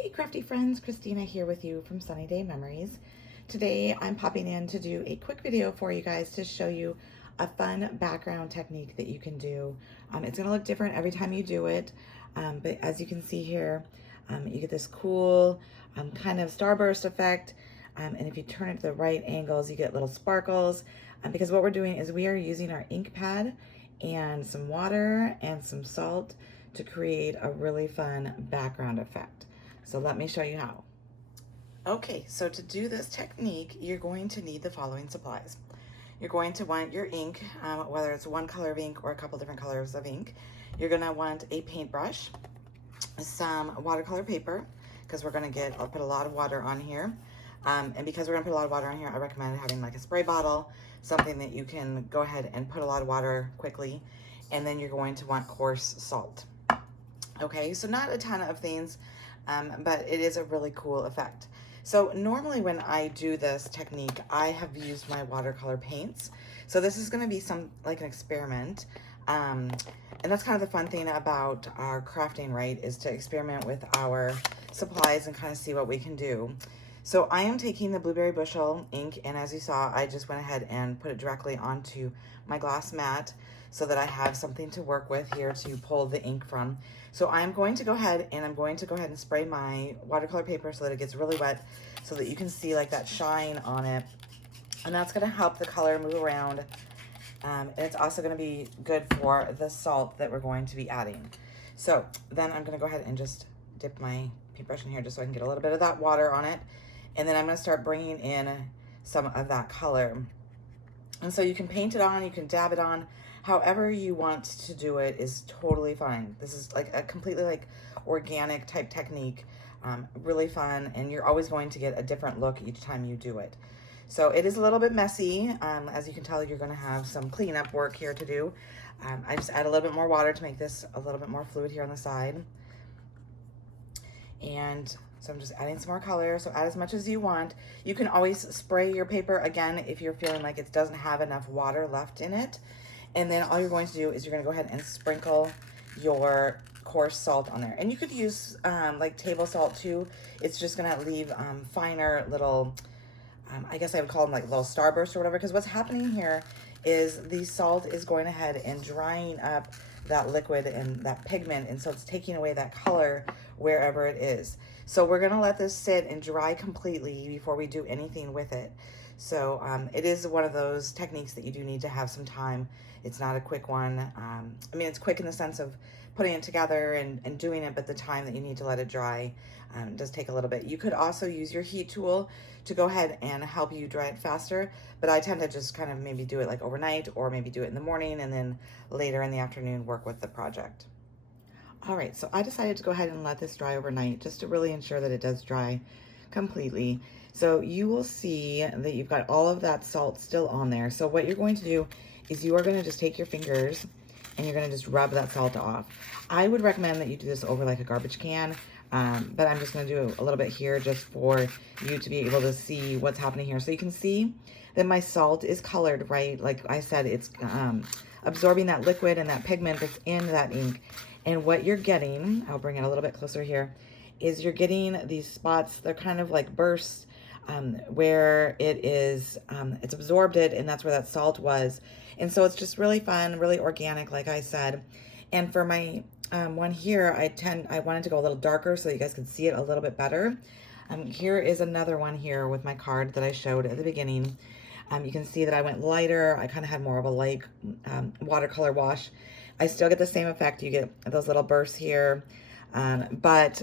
Hey crafty friends, Christina here with you from Sunny Day Memories. Today I'm popping in to do a quick video for you guys to show you a fun background technique that you can do. It's gonna look different every time you do it, but as you can see here, you get this cool kind of starburst effect, and if you turn it to the right angles, you get little sparkles, because what we're doing is we are using our ink pad and some water and some salt to create a really fun background effect. So let me show you how. Okay, so to do this technique, you're going to need the following supplies. You're going to want your ink, whether it's one color of ink or a couple different colors of ink. You're gonna want a paintbrush, some watercolor paper, because we're gonna put a lot of water on here. And because we're gonna put a lot of water on here, I recommend having like a spray bottle, something that you can go ahead and put a lot of water quickly. And then you're going to want coarse salt. Okay, so not a ton of things, but it is a really cool effect. So normally when I do this technique, I have used my watercolor paints. So this is gonna be like an experiment. And that's kind of the fun thing about our crafting, right, is to experiment with our supplies and kind of see what we can do. So I am taking the Blueberry Bushel ink, and as you saw, I just went ahead and put it directly onto my glass mat so that I have something to work with here to pull the ink from. So I'm going to go ahead and spray my watercolor paper so that it gets really wet so that you can see like that shine on it. And that's gonna help the color move around. And it's also gonna be good for the salt that we're going to be adding. So then I'm gonna go ahead and just dip my paintbrush in here just so I can get a little bit of that water on it. And then I'm gonna start bringing in some of that color. And so you can paint it on, you can dab it on, however you want to do it is totally fine. This is like a completely like organic type technique, really fun, and you're always going to get a different look each time you do it. So it is a little bit messy. As you can tell, you're gonna have some cleanup work here to do. I just add a little bit more water to make this a little bit more fluid here on the side. And so I'm just adding some more color, so add as much as you want. You can always spray your paper again if you're feeling like it doesn't have enough water left in it. And then all you're going to do is you're gonna go ahead and sprinkle your coarse salt on there. And you could use like table salt too. It's just gonna leave finer little, I guess I would call them like little starbursts or whatever, because what's happening here is the salt is going ahead and drying up that liquid and that pigment, and so it's taking away that color wherever it is. So we're gonna let this sit and dry completely before we do anything with it. So it is one of those techniques that you do need to have some time. It's not a quick one. I mean, it's quick in the sense of putting it together and doing it, but the time that you need to let it dry does take a little bit. You could also use your heat tool to go ahead and help you dry it faster, but I tend to just kind of maybe do it like overnight, or maybe do it in the morning and then later in the afternoon work with the project. All right, so I decided to go ahead and let this dry overnight just to really ensure that it does dry completely. So you will see that you've got all of that salt still on there. So what you're going to do is you are going to just take your fingers and you're going to just rub that salt off. I would recommend that you do this over like a garbage can, but I'm just going to do a little bit here just for you to be able to see what's happening here. So you can see that my salt is colored, right? Like I said, it's absorbing that liquid and that pigment that's in that ink. And what you're getting, I'll bring it a little bit closer here, is you're getting these spots, they're kind of like bursts, where it is, it's absorbed it, and that's where that salt was. And so it's just really fun, really organic, like I said. And for my one here, I wanted to go a little darker so you guys can see it a little bit better. Here is another one here with my card that I showed at the beginning. You can see that I went lighter. I kind of had more of a light watercolor wash. I still get the same effect. You get those little bursts here, but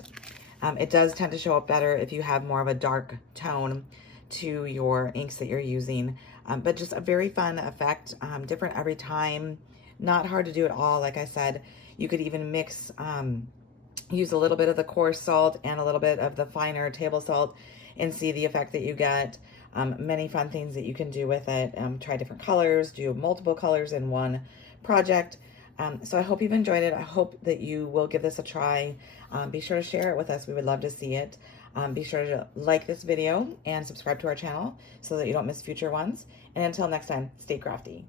it does tend to show up better if you have more of a dark tone to your inks that you're using. But just a very fun effect, different every time. Not hard to do at all. Like I said, you could even mix, use a little bit of the coarse salt and a little bit of the finer table salt and see the effect that you get. Many fun things that you can do with it. Try different colors, do multiple colors in one project. So I hope you've enjoyed it. I hope that you will give this a try. Be sure to share it with us. We would love to see it. Be sure to like this video and subscribe to our channel so that you don't miss future ones. And until next time, stay crafty.